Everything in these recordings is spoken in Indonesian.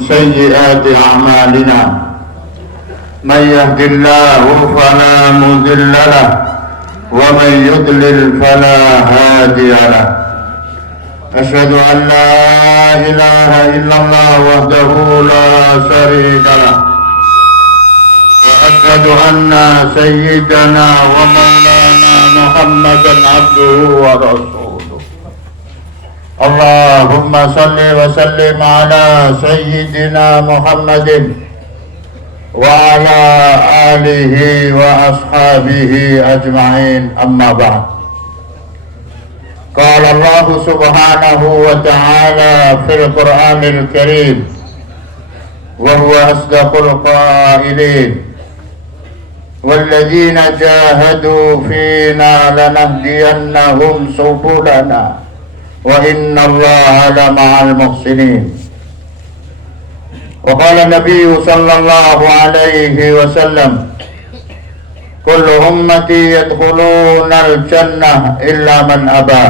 سيئات أعمالنا من يهد الله فلا مضل له ومن يضلل فلا هادي له أشهد أن لا إله إلا الله وحده لا شريك له وأشهد أن سيدنا ومولانا محمدا عبده ورسوله اللهم صل وسلم على سيدنا محمد وعلى آله وأصحابه أجمعين أما بعد قال الله سبحانه وتعالى في القرآن الكريم وهو أصدق القائلين والذين جاهدوا فينا لنهدينهم سبلنا وإن الله لمع المحسنين وقال النبي صلى الله عليه وسلم كل أمتي يدخلون الجنة إلا من أبى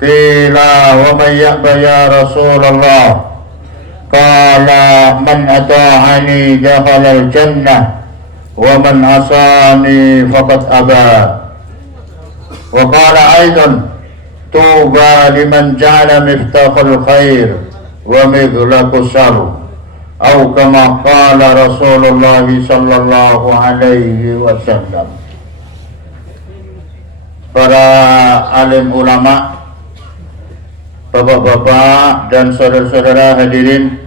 قيل ومن يأبى يا رسول الله قال من أطاعني دخل الجنة ومن عصاني فقد أبى وقال أيضا طوبى لمن جعل مفتاح الخير ومغلق الشر أو كما قال رسول الله صلى الله عليه وسلم. Para alim ulama, bapak-bapak dan saudara-saudara hadirin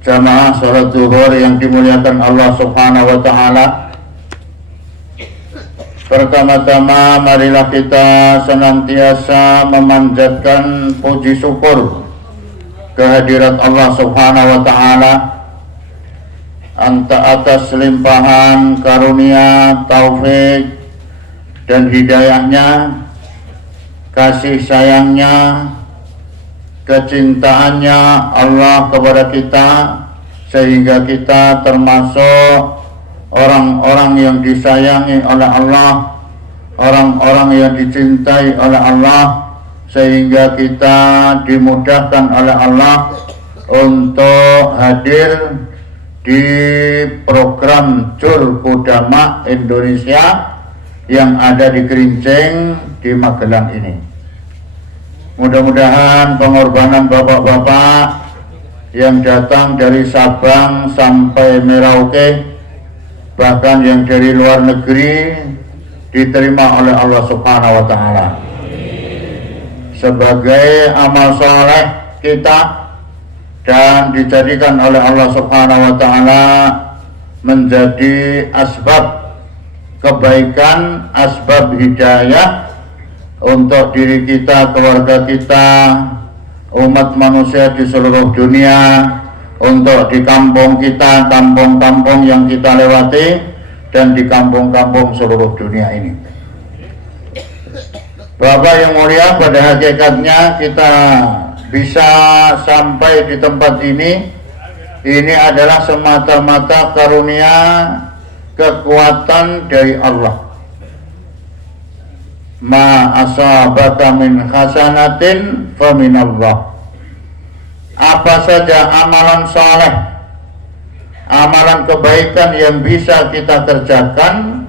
jamaah salat zuhur yang dimuliakan Allah Subhanahu wa taala. Pertama-tama marilah kita senantiasa memanjatkan puji syukur kehadirat Allah Subhanahu wa taala atas limpahan karunia, taufik dan hidayahnya, kasih sayangnya, kecintaannya Allah kepada kita sehingga kita termasuk orang-orang yang disayangi oleh Allah, orang-orang yang dicintai oleh Allah, sehingga kita dimudahkan oleh Allah untuk hadir di program Jur Kodama Indonesia yang ada di Kerincing di Magelang ini. Mudah-mudahan pengorbanan bapak-bapak yang datang dari Sabang sampai Merauke, bahkan yang dari luar negeri, diterima oleh Allah Subhanahu wa taala sebagai amal soleh kita dan dijadikan oleh Allah Subhanahu wa taala menjadi asbab kebaikan, asbab hidayah untuk diri kita, keluarga kita, umat manusia di seluruh dunia, untuk di kampung kita, kampung-kampung yang kita lewati, dan di kampung-kampung seluruh dunia ini. Bapak yang mulia, pada hakikatnya kita bisa sampai di tempat ini adalah semata-mata karunia kekuatan dari Allah. Ma asabaka min hasanatin fa minallah. Apa saja amalan saleh, amalan kebaikan yang bisa kita kerjakan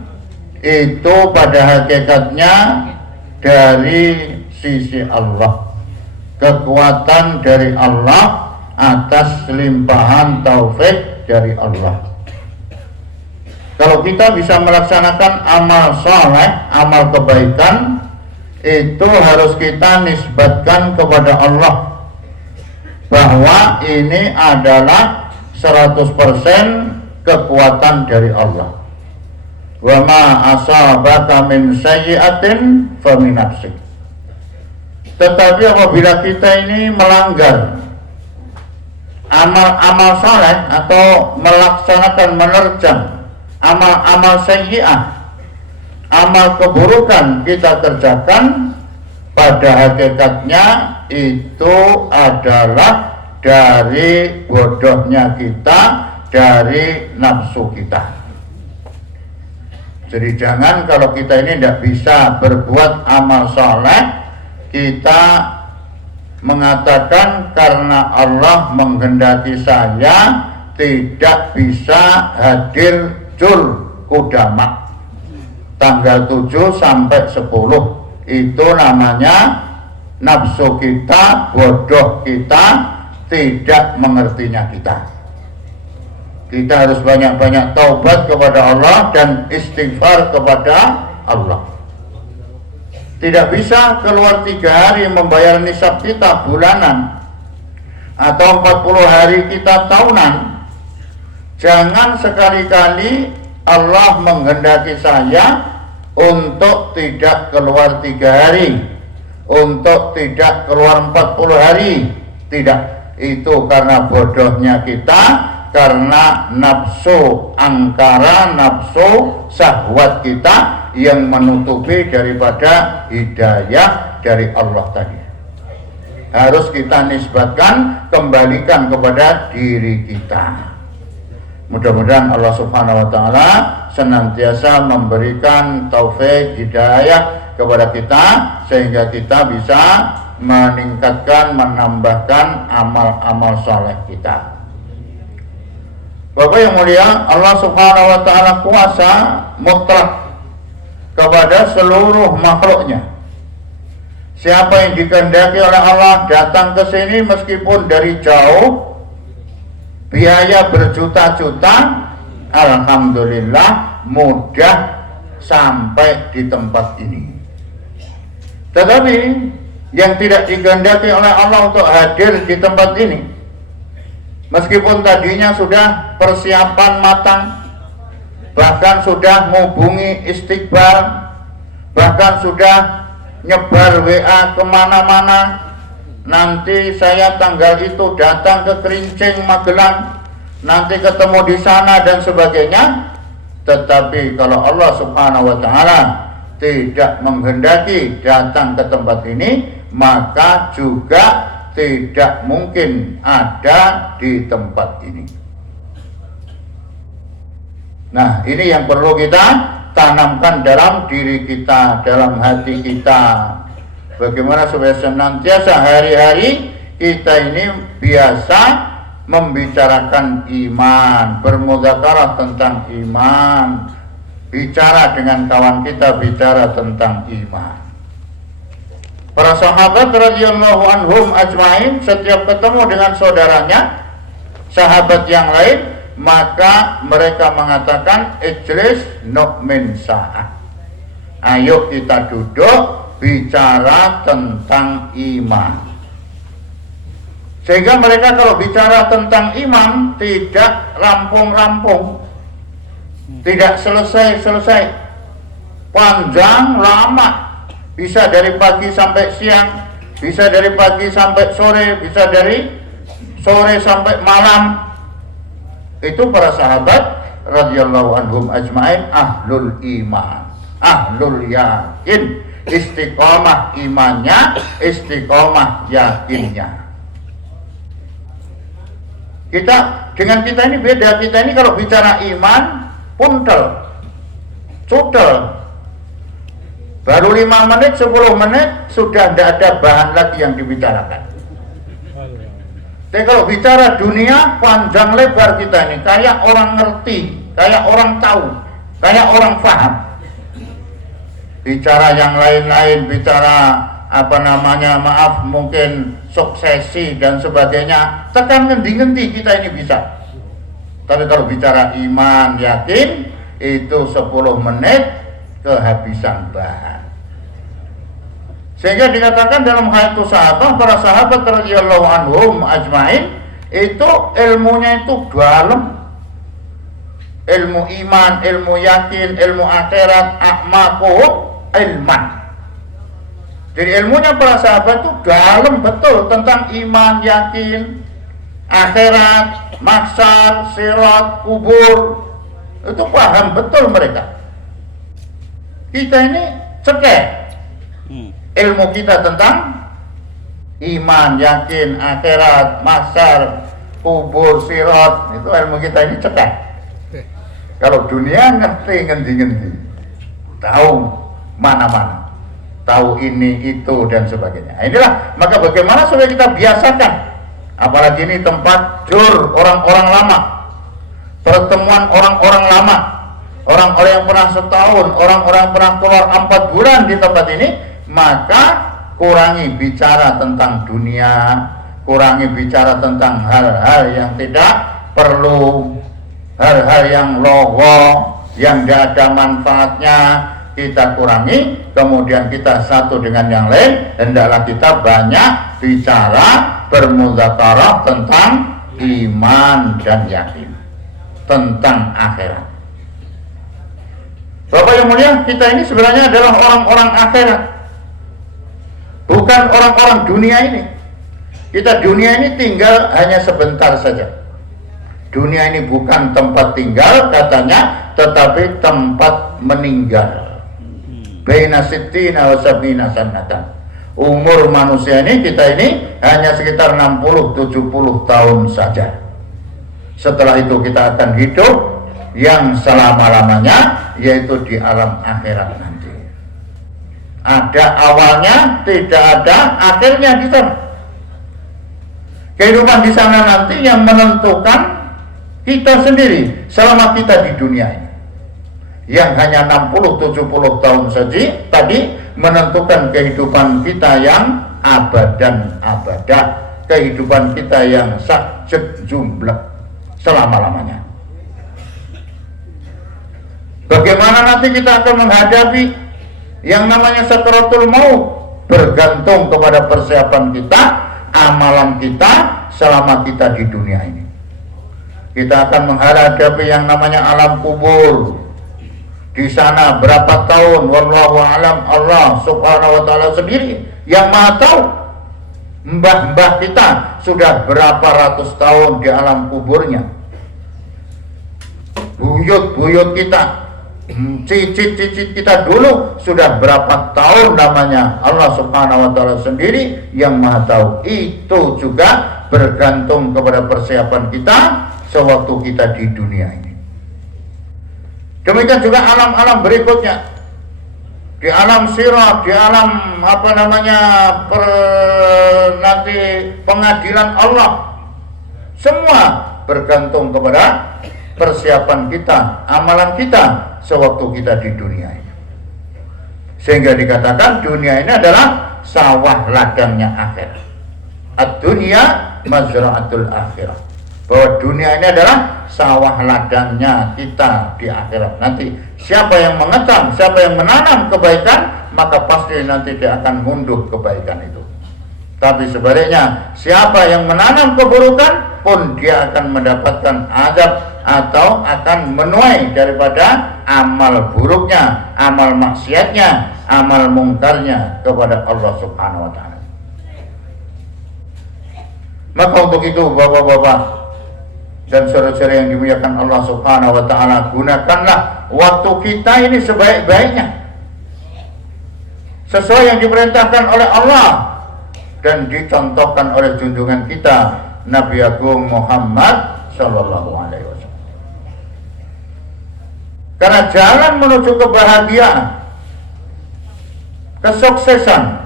itu pada hakikatnya dari sisi Allah, kekuatan dari Allah atas limpahan taufik dari Allah. Kalau kita bisa melaksanakan amal saleh, amal kebaikan, itu harus kita nisbatkan kepada Allah bahwa ini adalah 100% kekuatan dari Allah. Wa ma asabaka min sayyi'atin fa min nafsik. Tetapi apabila kita ini melanggar amal-amal saleh atau melaksanakan, menerjang amal-amal sayyi'ah, amal keburukan kita kerjakan, pada hakikatnya itu adalah dari bodohnya kita, dari nafsu kita. Jadi jangan kalau kita ini tidak bisa berbuat amal saleh, kita mengatakan karena Allah menghendaki saya tidak bisa hadir Jul Qudama tanggal 7 sampai 10. Itu namanya nafsu kita, bodoh kita, tidak mengertinya kita. Kita harus banyak-banyak taubat kepada Allah dan istighfar kepada Allah. Tidak bisa keluar 3 hari membayar nisab kita bulanan atau 40 hari kita tahunan. Jangan sekali-kali Allah menghendaki saya untuk tidak keluar 3 hari, untuk tidak keluar 40 hari. Tidak, itu karena bodohnya kita, karena nafsu angkara, nafsu syahwat kita yang menutupi daripada hidayah dari Allah tadi. Harus kita nisbatkan, kembalikan kepada diri kita. Mudah-mudahan Allah Subhanahu wa taala senantiasa memberikan taufik hidayah kepada kita sehingga kita bisa meningkatkan, menambahkan amal-amal soleh kita. Bapak yang mulia, Allah Subhanahu wa taala kuasa mutlak kepada seluruh makhluknya. Siapa yang dikehendaki oleh Allah datang ke sini meskipun dari jauh, biaya berjuta-juta, alhamdulillah mudah sampai di tempat ini. Tetapi yang tidak dikehendaki oleh Allah untuk hadir di tempat ini, meskipun tadinya sudah persiapan matang, bahkan sudah menghubungi istiqbal, bahkan sudah nyebar WA kemana-mana, nanti saya tanggal itu datang ke Kerincing, Magelang, nanti ketemu di sana dan sebagainya. Tetapi kalau Allah Subhanahu wa taala tidak menghendaki datang ke tempat ini, maka juga tidak mungkin ada di tempat ini. Nah, ini yang perlu kita tanamkan dalam diri kita, dalam hati kita. Bagaimana supaya senantiasa hari-hari kita ini biasa membicarakan iman, bermudzakarah tentang iman, bicara dengan kawan kita, bicara tentang iman. Para sahabat radhiyallahu anhum ajmain setiap ketemu dengan saudaranya, sahabat yang lain, maka mereka mengatakan ijlis nu'min sa'ah. Ayo kita duduk bicara tentang iman. Sehingga mereka kalau bicara tentang iman tidak rampung-rampung, tidak selesai-selesai, panjang lama. Bisa dari pagi sampai siang, bisa dari pagi sampai sore, bisa dari sore sampai malam. Itu para sahabat radhiyallahu anhum ajmain ahlul iman, ahlul yakin, istiqomah imannya, istiqomah yakinnya. Kita dengan kita ini beda. Kita ini kalau bicara iman puntel, cutel, baru 5 menit, 10 menit sudah tidak ada bahan lagi yang dibicarakan. Tapi kalau bicara dunia, panjang lebar kita ini, kayak orang ngerti, kayak orang tahu, kayak orang paham. Bicara yang lain-lain, bicara maaf mungkin suksesi dan sebagainya, tekan ngendi-ngendi kita ini bisa. Tapi kalau bicara iman, yakin, itu 10 menit kehabisan bahan. Sehingga dikatakan dalam hal itu sahabat, para sahabat radhiyallahu anhum ajmain, itu ilmunya itu dalam. Ilmu iman, ilmu yakin, ilmu akhirat, a'maquhum ilman. Jadi ilmunya para sahabat itu dalam betul tentang iman, yakin, akhirat, mahsyar, sirat, kubur. Itu paham betul mereka. Kita ini cekek. Ilmu kita tentang iman, yakin, akhirat, mahsyar, kubur, sirat, itu ilmu kita ini cekek. Kalau dunia ngerti ngendi-ngendi, tahu mana-mana. tahu ini itu dan sebagainya. Nah, inilah maka bagaimana supaya kita biasakan, apalagi ini tempat jur orang-orang lama, pertemuan orang-orang lama, orang-orang yang pernah setahun, orang-orang yang pernah keluar 4 bulan di tempat ini, maka kurangi bicara tentang dunia, kurangi bicara tentang hal-hal yang tidak perlu, hal-hal yang logo, yang tidak ada manfaatnya, kita kurangi. Kemudian kita satu dengan yang lain, hendaklah kita banyak bicara, bermudzakarah tentang iman dan yakin, tentang akhirat. Bapak yang mulia, kita ini sebenarnya adalah orang-orang akhirat, bukan orang-orang dunia ini. Kita dunia ini tinggal hanya sebentar saja. Dunia ini bukan tempat tinggal katanya, tetapi tempat meninggal. Baina sittina wa sab'ina sanatan. Umur manusia ini, kita ini hanya sekitar 60-70 tahun saja. Setelah itu kita akan hidup yang selama-lamanya, yaitu di alam akhirat nanti. Ada awalnya, tidak ada akhirnya di sana. Kehidupan di sana nanti yang menentukan kita sendiri selama kita di dunia ini. Yang hanya 60-70 tahun saja tadi menentukan kehidupan kita yang abadan abadah, kehidupan kita yang sakjek jumlah selama-lamanya. Bagaimana nanti kita akan menghadapi yang namanya sakaratul maut, bergantung kepada persiapan kita, amalan kita selama kita di dunia ini. Kita akan menghadapi yang namanya alam kubur. Di sana berapa tahun, wallahu alam, Allah subhanahu wa ta'ala sendiri yang maha tahu. Mbah-mbah kita sudah berapa ratus tahun di alam kuburnya. Buyut-buyut kita, cicit-cicit kita dulu sudah berapa tahun namanya, Allah subhanahu wa ta'ala sendiri yang maha tahu. Itu juga bergantung kepada persiapan kita sewaktu kita di dunia ini. Demikian juga alam-alam berikutnya, di alam sirat, di alam nanti pengadilan Allah, semua bergantung kepada persiapan kita, amalan kita sewaktu kita di dunia ini. Sehingga dikatakan dunia ini adalah sawah ladangnya akhirat. Ad-dunya mazra'atul akhirah. Bahwa dunia ini adalah sawah ladangnya kita di akhirat nanti. Siapa yang mengetam, siapa yang menanam kebaikan, maka pasti nanti dia akan ngunduh kebaikan itu. Tapi sebaliknya, siapa yang menanam keburukan pun dia akan mendapatkan azab atau akan menuai daripada amal buruknya, amal maksiatnya, amal mungkarnya kepada Allah subhanahu wa ta'ala. Maka untuk itu bapak-bapak dan saudara-saudara yang dimuliakan Allah subhanahu wa ta'ala, gunakanlah waktu kita ini sebaik-baiknya, sesuai yang diperintahkan oleh Allah dan dicontohkan oleh junjungan kita Nabi Agung Muhammad sallallahu alaihi wasallam. Karena jalan menuju kebahagiaan, kesuksesan,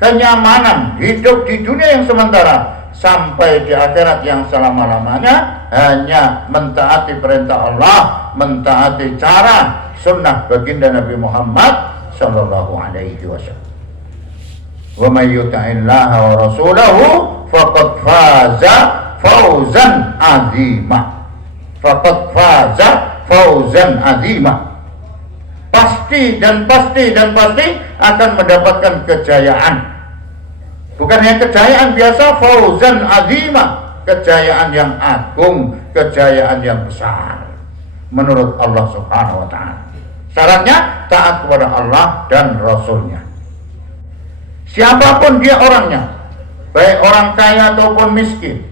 kenyamanan hidup di dunia yang sementara sampai di akhirat yang selama-lamanya hanya mentaati perintah Allah, mentaati cara sunnah baginda Nabi Muhammad sallallahu alaihi wasallam. Wa may yuti'illaha wa rasulahu faqad faza fawzan 'azima. Faqad faza fawzan 'azima. Pasti akan mendapatkan kejayaan. Bukan hanya kejayaan biasa, fauzan azimah, kejayaan yang agung, kejayaan yang besar menurut Allah subhanahu wa ta'ala. Syaratnya taat kepada Allah dan Rasulnya. Siapapun dia orangnya, baik orang kaya ataupun miskin,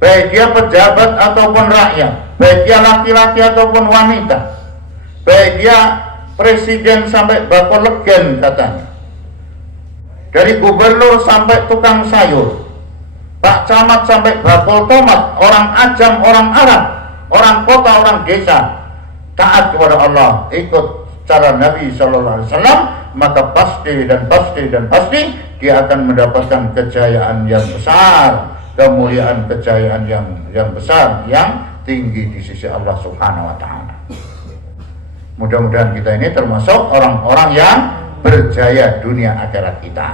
baik dia pejabat ataupun rakyat, baik dia laki-laki ataupun wanita, baik dia presiden sampai bakal legen katanya, dari gubernur sampai tukang sayur, Pak Camat sampai bakul tomat, orang Ajam, orang Arab, orang kota, orang desa, taat kepada Allah, ikut cara Nabi sallallahu alaihi wasallam, maka pasti dia akan mendapatkan kejayaan yang besar, kemuliaan kejayaan yang besar, yang tinggi di sisi Allah Subhanahu wa taala. Mudah-mudahan kita ini termasuk orang-orang yang berjaya dunia akhirat kita.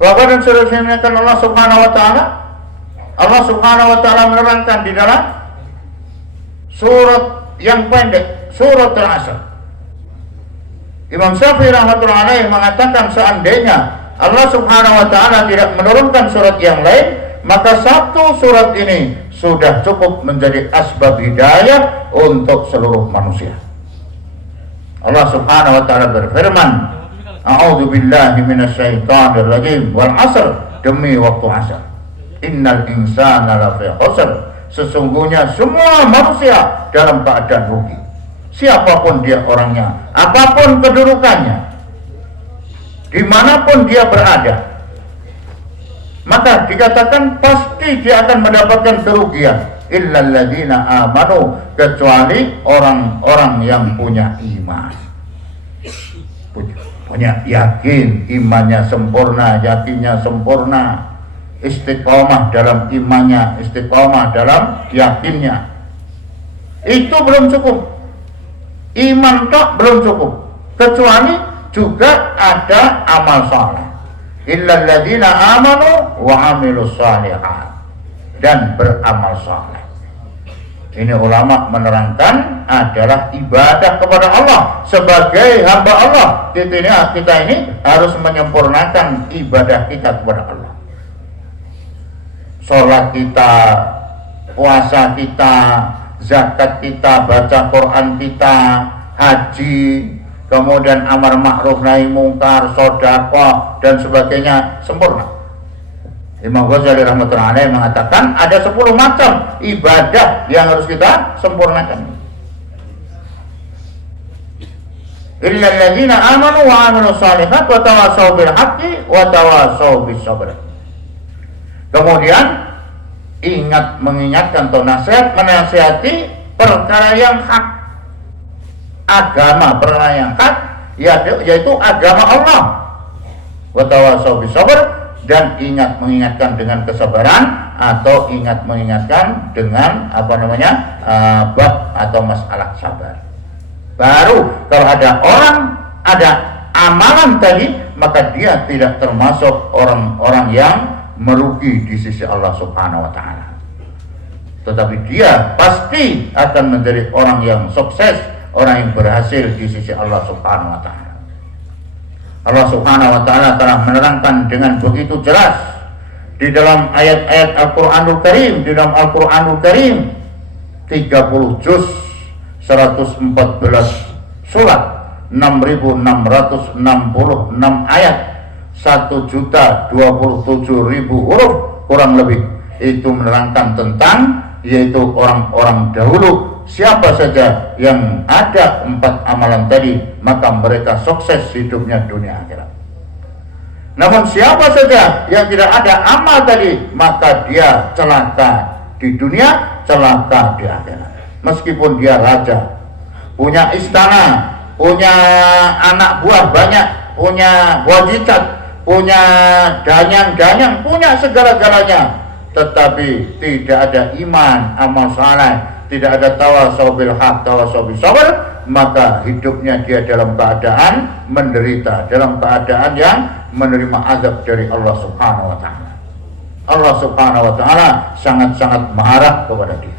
Bapak dan saudara yang dimuliakan Allah Subhanahu wa taala, Allah Subhanahu wa taala menerangkan di dalam surat yang pendek, surat Al-Asr. Imam Syafi'i rahmatullahi alaihi mengatakan seandainya Allah Subhanahu wa taala tidak menurunkan surat yang lain, maka satu surat ini sudah cukup menjadi asbab hidayah untuk seluruh manusia. Allah Subhanahu wa taala berfirman, A'udzu billahi minasyaitonir rajim, wal 'asr, demi waktu asar. Innal insana lafi khusr, sesungguhnya semua manusia dalam keadaan rugi. Siapapun dia orangnya, apapun kedudukannya, dimanapun dia berada, maka dikatakan pasti dia akan mendapatkan kerugian. Illal ladzina amanu, kecuali orang-orang yang punya iman, punya yakin, imannya sempurna, yakinnya sempurna, istiqomah dalam imannya, istiqomah dalam yakinnya. Itu belum cukup. Iman tok belum cukup, kecuali juga ada amal saleh. Illal ladzina amanu wa 'amilus shalihat, dan beramal saleh. Ini ulama menerangkan adalah ibadah kepada Allah sebagai hamba Allah. Kita ini harus menyempurnakan ibadah kita kepada Allah. Sholat kita, puasa kita, zakat kita, baca Quran kita, haji, kemudian amar ma'ruf nahi mungkar, sedekah dan sebagainya sempurna. Imam Ghazali rahmatullahi alaihi mengatakan ada 10 macam ibadah yang harus kita sempurnakan. Illal ladzina amanu wa 'amilus shalihat wa tawassaw bil haqqi wa tawassaw bis sabr. Kemudian mengingatkan atau menasihati perkara yang hak, agama, perkara yang hak, yaitu agama Allah. Wa tawassaw bis sabr, dan mengingatkan dengan kesabaran, atau mengingatkan dengan bab atau masalah sabar. Baru kalau ada amalan tadi, maka dia tidak termasuk orang-orang yang merugi di sisi Allah Subhanahu wa taala. Tetapi dia pasti akan menjadi orang yang sukses, orang yang berhasil di sisi Allah Subhanahu wa taala. Allah Subhanahu wa taala telah menerangkan dengan begitu jelas di dalam ayat-ayat Al-Qur'anul Karim, di dalam Al-Qur'anul Karim 30 juz 114 surat, 6.666 ayat, 1.027.000 huruf kurang lebih, itu menerangkan tentang yaitu orang-orang dahulu. Siapa saja yang ada 4 amalan tadi, maka mereka sukses hidupnya dunia akhirat. Namun siapa saja yang tidak ada amal tadi, maka dia celaka di dunia, celaka di akhirat. Meskipun dia raja, punya istana, punya anak buah banyak, punya wajidat, punya danyang-danyang, punya segala-galanya, tetapi tidak ada iman, amal saleh, tidak ada tawasau bil haq, tawasau bis sabr, maka hidupnya dia dalam keadaan menderita, dalam keadaan yang menerima azab dari Allah Subhanahu wa taala. Allah Subhanahu wa taala sangat-sangat marah kepada dia.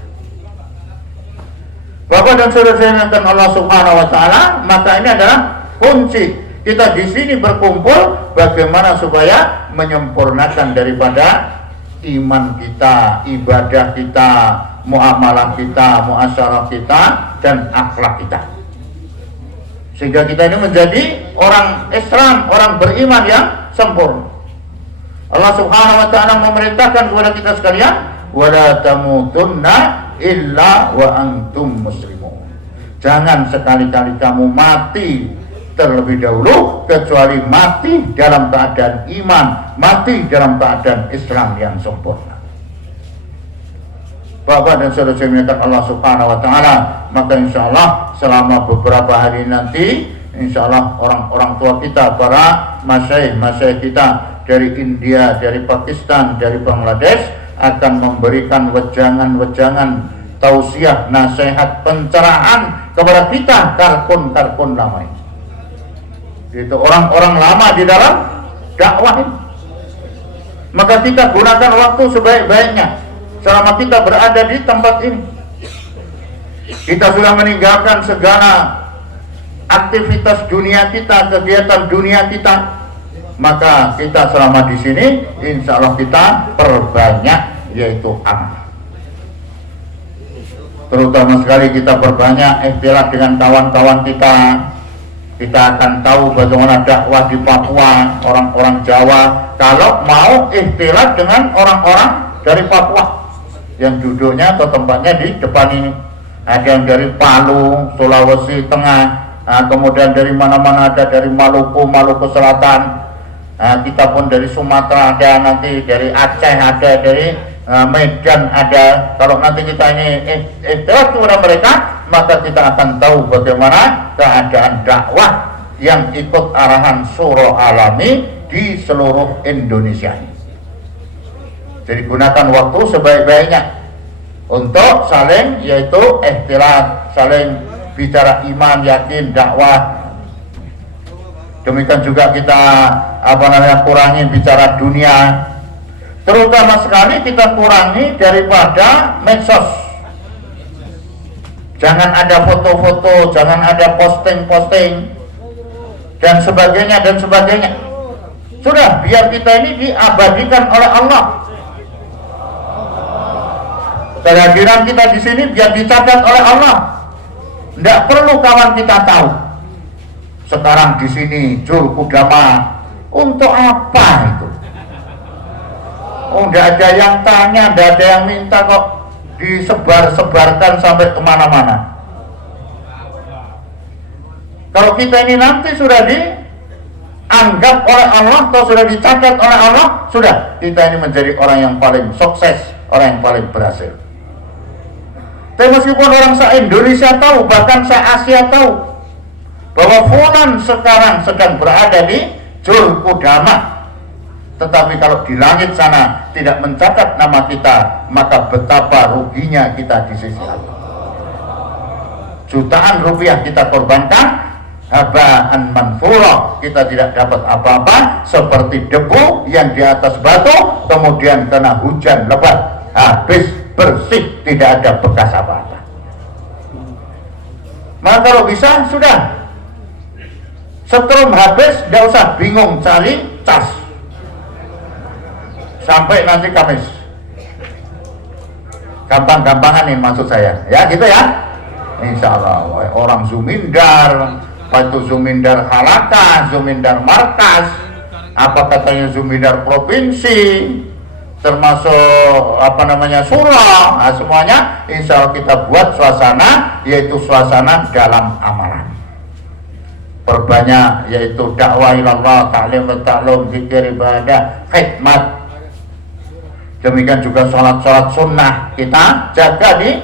Bapak dan saudara dan Allah Subhanahu wa taala, maka ini adalah kunci kita di sini berkumpul bagaimana supaya menyempurnakan daripada iman kita, ibadah kita, muamalah kita, muasyarah kita, dan akhlak kita, sehingga kita ini menjadi orang Islam, orang beriman yang sempurna. Allah Subhanahu wa taala memerintahkan kepada kita sekalian, wala tamutunna illa wa antum muslimun. Jangan sekali-kali kamu mati terlebih dahulu kecuali mati dalam keadaan iman, mati dalam keadaan Islam yang sempurna. Bapak dan saudara saya Allah Subhanahu wa taala, maka insyaallah selama beberapa hari nanti insya Allah orang-orang tua kita, para masyaikh kita dari India, dari Pakistan, dari Bangladesh akan memberikan wejangan-wejangan, tausiah, nasihat, pencerahan kepada kita, karkun-karkun lama ini. Itu orang-orang lama di dalam dakwah ini. Maka kita gunakan waktu sebaik-baiknya selama kita berada di tempat ini. Kita sudah meninggalkan segala aktivitas dunia kita, kegiatan dunia kita, maka kita selama di sini insya Allah kita perbanyak yaitu amal. Terutama sekali kita perbanyak ikhtilat dengan kawan-kawan kita. Kita akan tahu bagaimana dakwah di Papua, orang-orang Jawa kalau mau ikhtilat dengan orang-orang dari Papua yang duduknya atau tempatnya di depan ini. Ada yang dari Palu, Sulawesi Tengah, kemudian dari mana-mana, ada dari Maluku Selatan, kita pun dari Sumatera ada, nanti dari Aceh ada, dari Medan ada. Kalau nanti kita ini ikhtilat kepada mereka, maka kita akan tahu bagaimana keadaan dakwah yang ikut arahan Syura Alami di seluruh Indonesia. Jadi gunakan waktu sebaik-baiknya untuk saling yaitu ikhtilat, saling bicara iman, yakin, dakwah. Demikian juga kita kurangi bicara dunia. Terutama sekali kita kurangi daripada medsos. Jangan ada foto-foto, jangan ada posting-posting dan sebagainya. Sudah, biar kita ini diabadikan oleh Allah. Kehadiran kita di sini biar dicatat oleh Allah. Tidak perlu kawan kita tahu. Sekarang di sini Jul Kudama untuk apa itu? Oh, tidak ada yang tanya, tidak ada yang minta kok. Disebar-sebarkan sampai kemana-mana. Kalau kita ini nanti sudah dianggap oleh Allah atau sudah dicatat oleh Allah, sudah kita ini menjadi orang yang paling sukses, orang yang paling berhasil. Tapi meskipun orang se-Indonesia tahu, bahkan se-Asia tahu bahwa fulan sekarang sedang berada di Jul Kudama, tetapi kalau di langit sana tidak mencatat nama kita, maka betapa ruginya kita di sisi Allah. Jutaan rupiah kita korbankan, habaan manthura, kita tidak dapat apa-apa, seperti debu yang di atas batu, kemudian kena hujan lebat, habis bersih, tidak ada bekas apa-apa. Maka kalau bisa, sudah setrum habis, tidak usah bingung cari cas sampai nanti Kamis. Gampang-gampangan ini maksud saya, ya gitu ya. Insya Allah orang Zumindar, itu Zumindar Halaka, Zumindar Markas, apa katanya Zumindar Provinsi, termasuk Suro, semuanya insya Allah kita buat suasana, yaitu suasana dalam amalan. Perbanyak yaitu dakwah ilallah, ta'lim wa ta'lum, zikir, ibadah, khidmat. Demikian juga sholat-sholat sunnah kita jaga di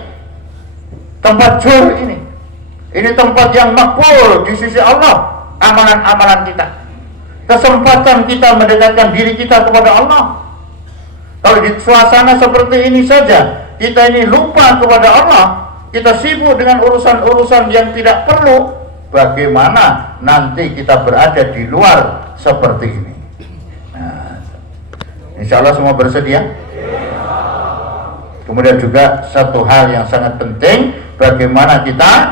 tempat jur ini. Ini tempat yang makbul di sisi Allah, amalan-amalan kita. Kesempatan kita mendekatkan diri kita kepada Allah. Kalau di suasana seperti ini saja, kita ini lupa kepada Allah, kita sibuk dengan urusan-urusan yang tidak perlu, bagaimana nanti kita berada di luar seperti ini. Nah, insya Allah semua bersedia. Kemudian juga satu hal yang sangat penting, bagaimana kita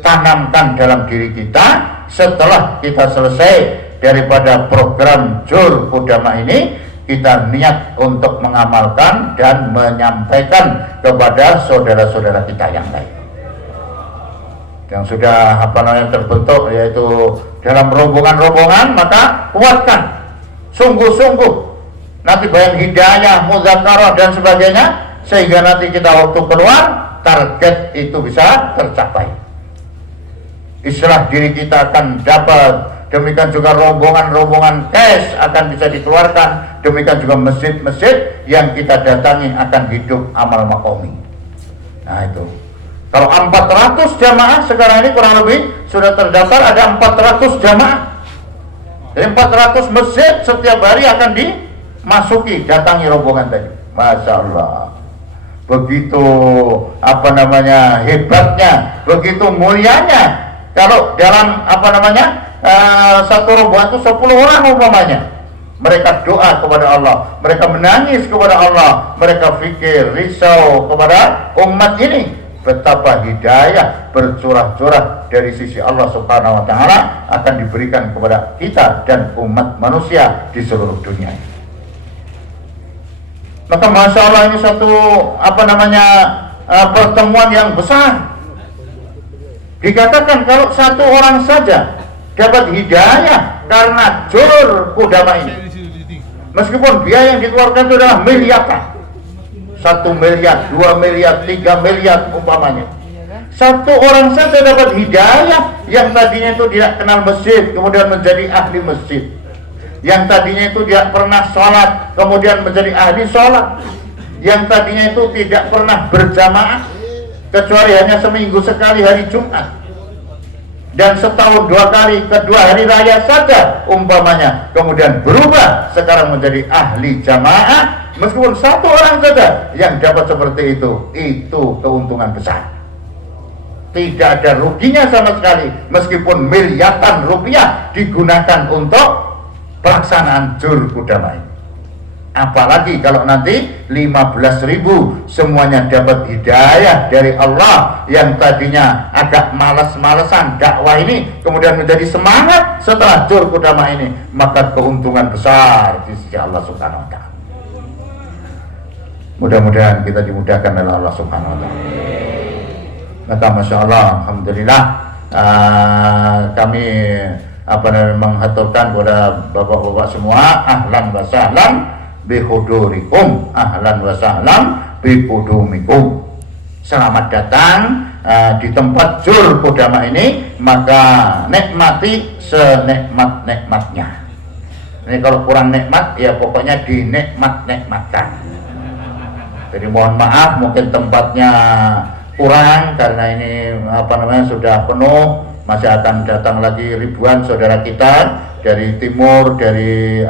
tanamkan dalam diri kita setelah kita selesai daripada program Jul Kudama ini, kita niat untuk mengamalkan dan menyampaikan kepada saudara-saudara kita yang lain yang sudah terbentuk, yaitu dalam rombongan-rombongan, maka kuatkan sungguh-sungguh, nanti bayang hidayah, muzakarah dan sebagainya, sehingga nanti kita waktu keluar target itu bisa tercapai. Istilah diri kita akan dapat, demikian juga rombongan-rombongan cash akan bisa dikeluarkan, demikian juga masjid-masjid yang kita datangi akan hidup amal makomi. Nah itu Kalau 400 jamaah sekarang ini kurang lebih sudah terdaftar ada 400 jamaah. Jadi 400 masjid setiap hari akan dimasuki, datangi rombongan tadi. Masya Allah. Begitu hebatnya, begitu mulianya. Kalau dalam satu rombongan itu 10 orang umpamanya, mereka doa kepada Allah, mereka menangis kepada Allah, mereka fikir, risau kepada umat ini. Betapa hidayah bercurah-curah dari sisi Allah Subhanahu wa Ta'ala akan diberikan kepada kita dan umat manusia di seluruh dunia. Maka Masya Allah, ini satu pertemuan yang besar. Dikatakan kalau satu orang saja dapat hidayah karena jalur udama ini, meskipun biaya yang dikeluarkan itu adalah miliaran, 1 miliar, 2 miliar, 3 miliar umpamanya. Satu orang saja dapat hidayah, yang tadinya itu tidak kenal masjid kemudian menjadi ahli masjid, yang tadinya itu tidak pernah sholat kemudian menjadi ahli sholat, yang tadinya itu tidak pernah berjamaah kecuali hanya seminggu sekali hari Jumat, dan setahun 2 kali kedua hari raya saja umpamanya, kemudian berubah sekarang menjadi ahli jamaah. Meskipun satu orang saja yang dapat seperti itu keuntungan besar. Tidak ada ruginya sama sekali, meskipun miliaran rupiah digunakan untuk pelaksanaan jur udama ini. Apalagi kalau nanti 15.000 semuanya dapat hidayah dari Allah, yang tadinya agak malas-malesan dakwah ini kemudian menjadi semangat setelah jur udama ini, maka keuntungan besar di sisi Allah Subhanahu wa Ta'ala. Mudah-mudahan kita dimudahkan oleh Allah Subhanahu wa Ta'ala. Maka Masya Allah, alhamdulillah, kami menghaturkan kepada bapak-bapak semua, ahlan wa sahlan bihudurikum, ahlan wa sahlan bihudumikum. Selamat datang di tempat jur udama ini, maka nikmati senikmat-nikmatnya. Ini kalau kurang nikmat ya pokoknya dinikmat-nikmatkan. Jadi mohon maaf mungkin tempatnya kurang karena ini sudah penuh, masih akan datang lagi ribuan saudara kita dari timur, dari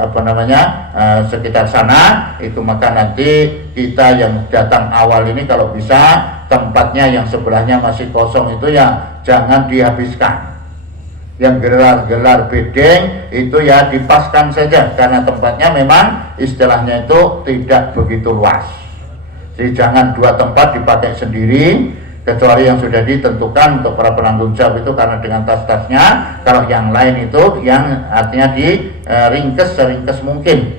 sekitar sana itu. Maka nanti kita yang datang awal ini kalau bisa tempatnya yang sebelahnya masih kosong itu ya jangan dihabiskan. Yang gelar-gelar bedeng itu ya dipaskan saja, karena tempatnya memang istilahnya itu tidak begitu luas. Jadi jangan 2 tempat dipakai sendiri, kecuali yang sudah ditentukan untuk para penanggung jawab itu karena dengan tas-tasnya. Kalau yang lain itu yang artinya diringkes seringkes mungkin.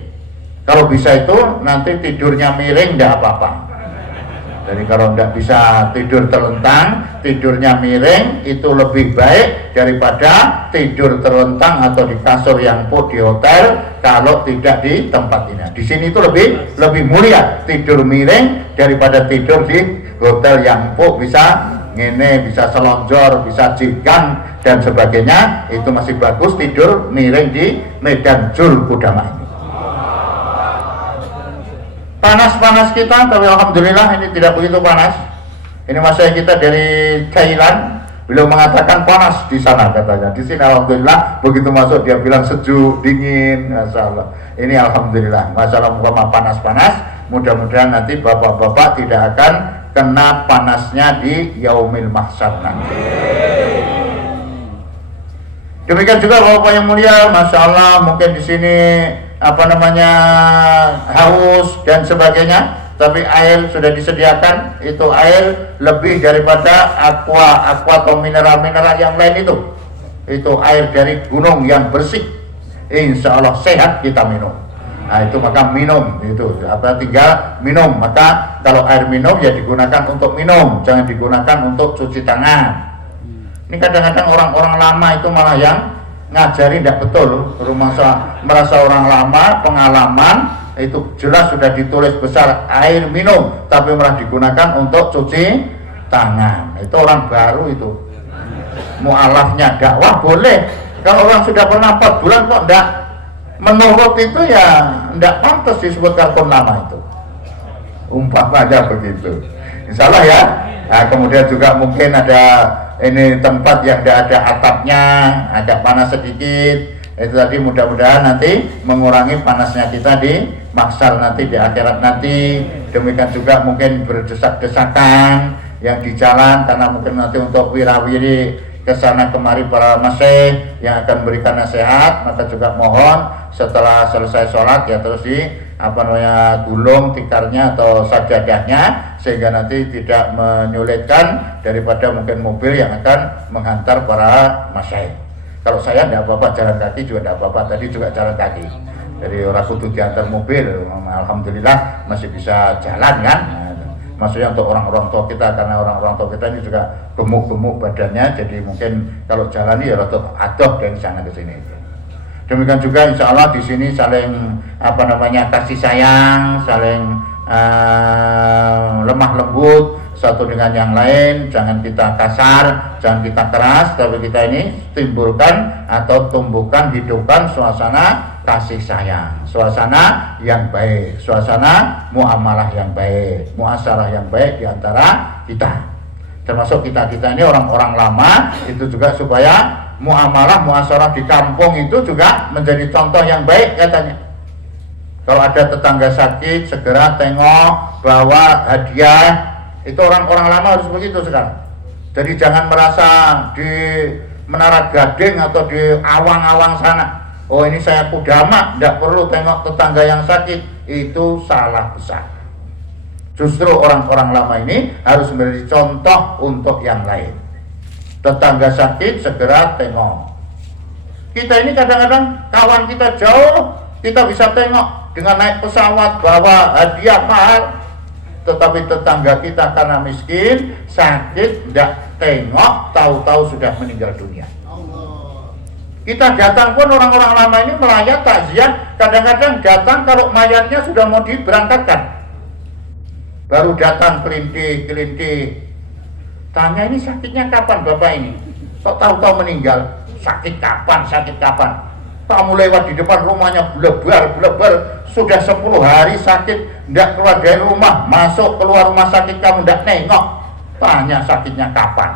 Kalau bisa itu nanti tidurnya miring tidak apa-apa. Jadi kalau tidak bisa tidur terlentang, tidurnya miring itu lebih baik daripada tidur terlentang atau di kasur yang empuk di hotel kalau tidak di tempat ini. Di sini itu lebih mulia tidur miring daripada tidur di hotel yang empuk, bisa ngene, bisa selonjor, bisa jigang dan sebagainya. Itu masih bagus tidur miring di medan jur udama ini. Panas-panas kita, tapi alhamdulillah ini tidak begitu panas. Ini mas kita dari Thailand, beliau mengatakan panas di sana katanya. Di sini alhamdulillah begitu masuk dia bilang sejuk, dingin, masyaallah. Ini alhamdulillah, masyaallah, umpama panas-panas. Mudah-mudahan nanti bapak-bapak tidak akan kena panasnya di yaumil mahsyar nanti. Demikian juga bapak yang mulia, masyaallah, mungkin di sini haus dan sebagainya, tapi air sudah disediakan. Itu air lebih daripada aqua atau mineral-mineral yang lain itu air dari gunung yang bersih, insya Allah sehat kita minum. Nah itu maka minum itu tinggal minum. Maka kalau air minum ya digunakan untuk minum, jangan digunakan untuk cuci tangan. Ini kadang-kadang orang-orang lama itu malah yang ngajari tidak betul. Merasa orang lama pengalaman itu jelas sudah ditulis besar air minum, tapi malah digunakan untuk cuci tangan. Itu orang baru itu. Mu'alafnya dakwah boleh. Kalau orang sudah pernah 4 bulan kok tidak menurut itu ya tidak pantas disebut kartun lama itu. Umpamanya begitu. Insya Allah ya. Nah, kemudian juga mungkin ada ini tempat yang tidak ada atapnya, agak panas sedikit. Itu tadi mudah-mudahan nanti mengurangi panasnya kita di mahsyar nanti, di akhirat nanti. Demikian juga mungkin berdesak-desakan yang di jalan, karena mungkin nanti untuk wirawiri ke sana kemari para masyaikh yang akan memberikan nasihat, maka juga mohon setelah selesai sholat ya terus di gulung tikarnya atau sajadahnya, sehingga nanti tidak menyulitkan daripada mungkin mobil yang akan menghantar para masyaikh. Kalau saya tidak apa-apa, jalan kaki juga tidak apa-apa, tadi juga jalan kaki, jadi orang kudu diantar mobil, alhamdulillah masih bisa jalan kan. Maksudnya untuk orang-orang tua kita, karena orang-orang tua kita ini juga gemuk-gemuk badannya, jadi mungkin kalau jalan ya rada adoh dari sana ke sini. Demikian juga insya Allah di sini saling kasih sayang, saling lemah lembut satu dengan yang lain. Jangan kita kasar, jangan kita keras, tapi kita ini timbulkan atau tumbuhkan, hidupkan suasana kasih sayang, suasana yang baik, suasana muamalah yang baik, muasyarah yang baik di antara kita. Termasuk kita ini orang-orang lama itu juga supaya muamalah muasyarah di kampung itu juga menjadi contoh yang baik katanya. Kalau ada tetangga sakit segera tengok, bawa hadiah. Itu orang-orang lama harus begitu sekarang. Jadi jangan merasa di Menara Gading atau di awang-awang sana, oh ini saya kudama, tidak perlu tengok tetangga yang sakit. Itu salah besar. Justru orang-orang lama ini harus menjadi contoh untuk yang lain. Tetangga sakit segera tengok. Kita ini kadang-kadang kawan kita jauh, kita bisa tengok dengan naik pesawat, bawa hadiah mahal. Tetapi tetangga kita karena miskin, sakit, tidak tengok, tahu-tahu sudah meninggal dunia. Kita datang pun orang-orang lama ini melayat takziah, kadang-kadang datang kalau mayatnya sudah mau diberangkatkan, baru datang kelinti. Tanya, ini sakitnya kapan bapak ini? Kok tahu-tahu meninggal? Sakit kapan? Kamu lewat di depan rumahnya belebar, sudah 10 hari sakit, tidak keluar dari rumah, masuk keluar rumah sakit kamu tidak nengok. Tanya sakitnya kapan?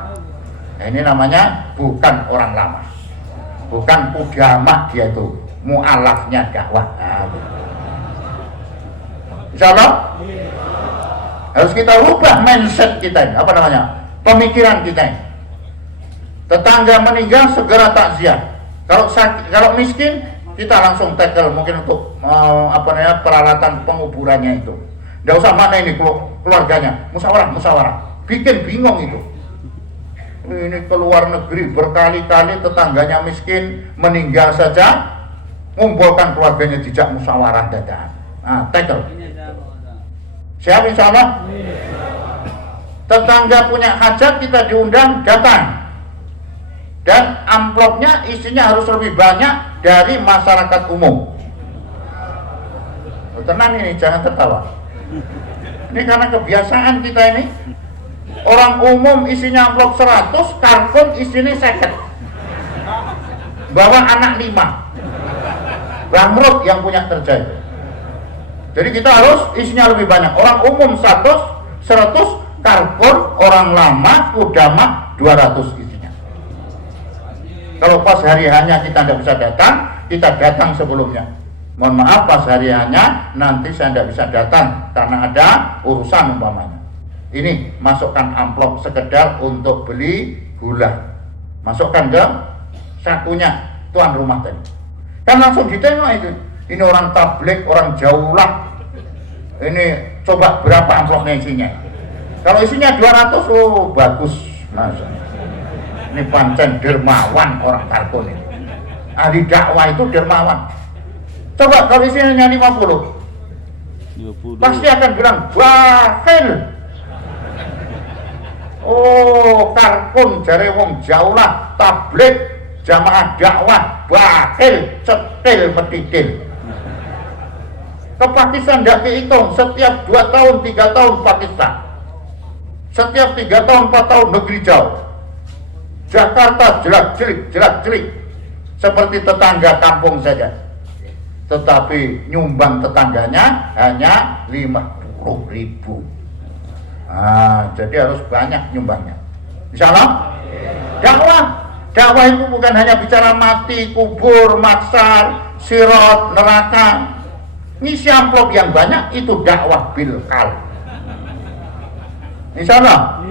Nah, ini namanya bukan orang lama, bukan kudama, dia itu mu'alafnya dakwah. Insya Allah harus kita rubah mindset kita ini, pemikiran kita ini. Tetangga meninggal segera takziah. Kalau miskin kita langsung tackle mungkin untuk peralatan penguburannya itu. Tidak usah mana ini keluarganya, musyawarah. Bikin bingung itu. Ini keluar negeri berkali-kali tetangganya miskin, meninggal saja, ngumpulkan keluarganya dijak musyawarah dadaan. Nah, tackle. Siap insya Allah. Tetangga punya hajat kita diundang, datang. Dan amplopnya isinya harus lebih banyak dari masyarakat umum. Tenang ini, jangan tertawa. Ini karena kebiasaan kita ini. Orang umum isinya amplop 100, karton isinya 50. Bawa anak 5. Bangkrut yang punya kerja itu. Jadi kita harus isinya lebih banyak. Orang umum 100, karton, orang lama, kudama 200 isinya. Kalau pas hari hanya kita tidak bisa datang, kita datang sebelumnya. Mohon maaf, pas hari hanya nanti saya tidak bisa datang karena ada urusan umpamanya. Ini masukkan amplop sekedar untuk beli gula, masukkan ke sakunya tuan rumah tadi. Kan langsung ditengok itu. Ini orang tablik, orang jaulah. Ini coba berapa amplopnya isinya. Kalau isinya 200, oh bagus. Langsung. Ini pancen dermawan orang Tarkun ini. Ahli dakwah itu dermawan. Coba kalau isinya 50. Pasti akan bilang bakhil. Oh, Tarkun jare wong jauh lah, tablik, jamaah dakwah, bakhil, cetil, metitil. Ke Pakistan tidak dihitung, setiap 2 tahun, 3 tahun Pakistan. Setiap 3 tahun, 4 tahun negeri jauh. Jakarta jerak-jerik seperti tetangga kampung saja. Tetapi nyumbang tetangganya hanya 50.000. Jadi harus banyak nyumbangnya. Insya Allah. Dakwah itu bukan hanya bicara mati, kubur, maksar, sirat, neraka. Ngisi amplop yang banyak itu dakwah bil kal. Insya Allah.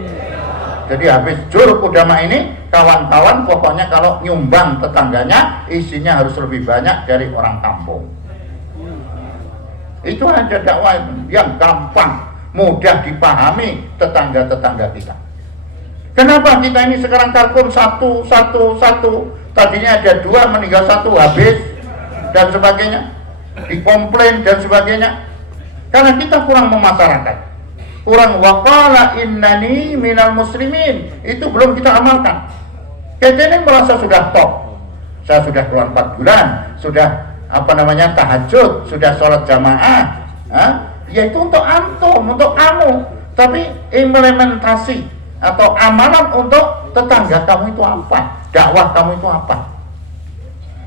Jadi habis juruk udama ini, kawan-kawan pokoknya kalau nyumbang tetangganya isinya harus lebih banyak dari orang kampung. Itu aja dakwah yang gampang, mudah dipahami tetangga-tetangga kita. Kenapa kita ini sekarang kalkun satu, tadinya ada 2 meninggal 1 habis dan sebagainya, dikomplain dan sebagainya, karena kita kurang memasyarakat, kurang waqala innani minal muslimin, itu belum kita amalkan. Kita ini merasa sudah top, saya sudah keluar 4 bulan, sudah tahajud, sudah sholat jamaah, ya itu untuk antum, untuk kamu, tapi implementasi atau amalan untuk tetangga kamu itu apa, dakwah kamu itu apa.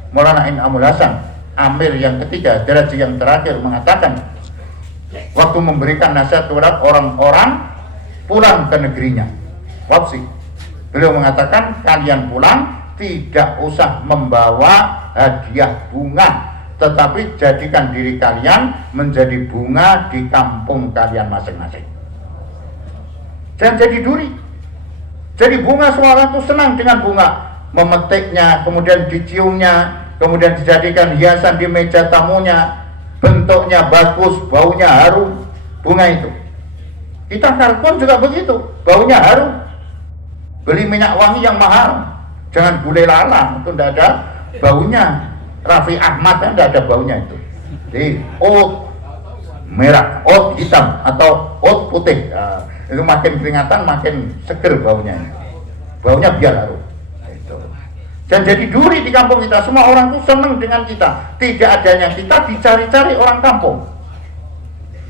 Maulana Amul Hasan, Amir yang ketiga, derajat yang terakhir, mengatakan waktu memberikan nasihat kepada orang-orang pulang ke negerinya, wapsi, beliau mengatakan kalian pulang tidak usah membawa hadiah bunga, tetapi jadikan diri kalian menjadi bunga di kampung kalian masing-masing. Jangan jadi duri. Jadi bunga, semua itu senang dengan bunga, memetiknya, kemudian diciumnya, kemudian dijadikan hiasan di meja tamunya, bentuknya bagus, baunya harum, bunga itu. Kita kalkun juga begitu, baunya harum. Beli minyak wangi yang mahal, jangan gulai lalang, itu tidak ada baunya. Raffi Ahmad kan tidak ada baunya itu. Jadi oat merah, oat hitam atau oat putih, itu makin peringatan makin seger baunya. Baunya biar harum. Itu. Dan jadi duri di kampung kita, semua orang tuh senang dengan kita. Tidak adanya kita dicari-cari orang kampung.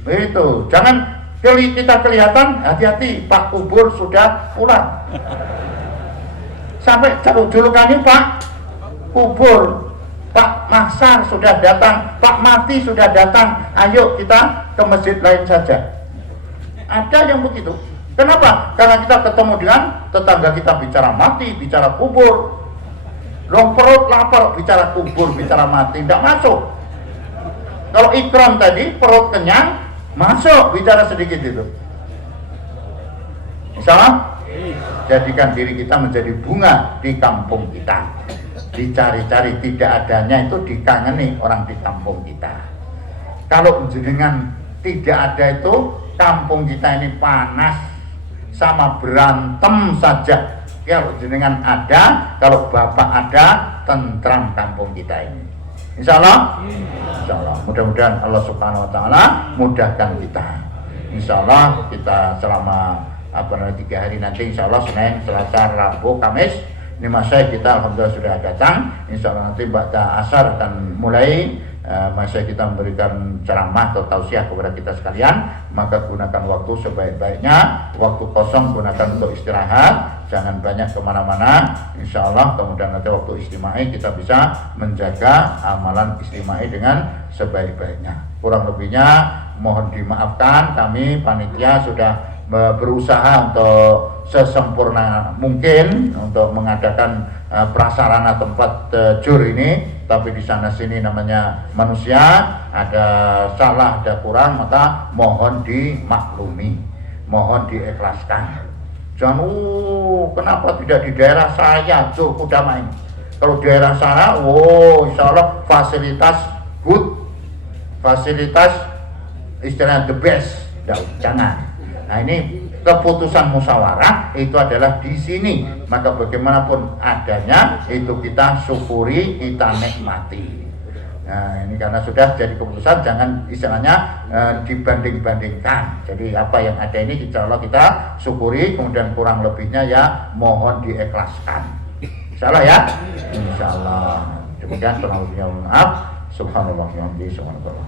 Itu. Jangan kita kelihatan, hati-hati, Pak Kubur sudah pulang. Sampai julukannya Pak Kubur, Pak Maksar sudah datang, Pak Mati sudah datang, ayo kita ke masjid lain saja. Ada yang begitu. Kenapa? Karena kita ketemu dengan tetangga kita bicara mati, bicara kubur. Long perut lapar, bicara kubur, bicara mati, tidak masuk. Kalau ikram tadi, perut kenyang, masuk, bicara sedikit itu. Insya jadikan diri kita menjadi bunga di kampung kita. Dicari-cari, tidak adanya itu dikangeni orang di kampung kita. Kalau dengan tidak ada itu, kampung kita ini panas, sama berantem saja. Kalau jenengan ada, kalau bapak ada, tentram kampung kita ini. Insya Allah, mudah-mudahan Allah Subhanahu Wa Taala mudahkan kita. Insya Allah kita selama 3 hari nanti, Insya Allah Senin, Selasa, Rabu, Kamis, ini masa kita alhamdulillah sudah datang. Insya Allah nanti ba'da asar akan mulai masa kita memberikan ceramah atau tausiah kepada kita sekalian. Maka gunakan waktu sebaik-baiknya, waktu kosong gunakan untuk istirahat, jangan banyak kemana-mana. Insya Allah kemudian nanti waktu istimai kita bisa menjaga amalan istimai dengan sebaik-baiknya. Kurang lebihnya mohon dimaafkan, kami panitia sudah berusaha untuk sesempurna mungkin untuk mengadakan prasarana tempat jur ini, tapi di sana sini namanya manusia, ada salah, ada kurang, maka mohon dimaklumi, mohon diikhlaskan. Jangan kenapa tidak di daerah saya jur kudama ini. Kalau daerah sana, insya Allah fasilitas good, fasilitas istilahnya the best, jangan. Nah ini keputusan musyawarah itu adalah di sini, maka bagaimanapun adanya itu kita syukuri, kita nikmati. Nah ini karena sudah jadi keputusan, jangan istilahnya dibanding-bandingkan. Jadi apa yang ada ini insya Allah kita syukuri, kemudian kurang lebihnya ya mohon diikhlaskan. Insya Allah ya, insya Allah. Demikian kurang lebihnya maaf. Subhanallah, subhanallah.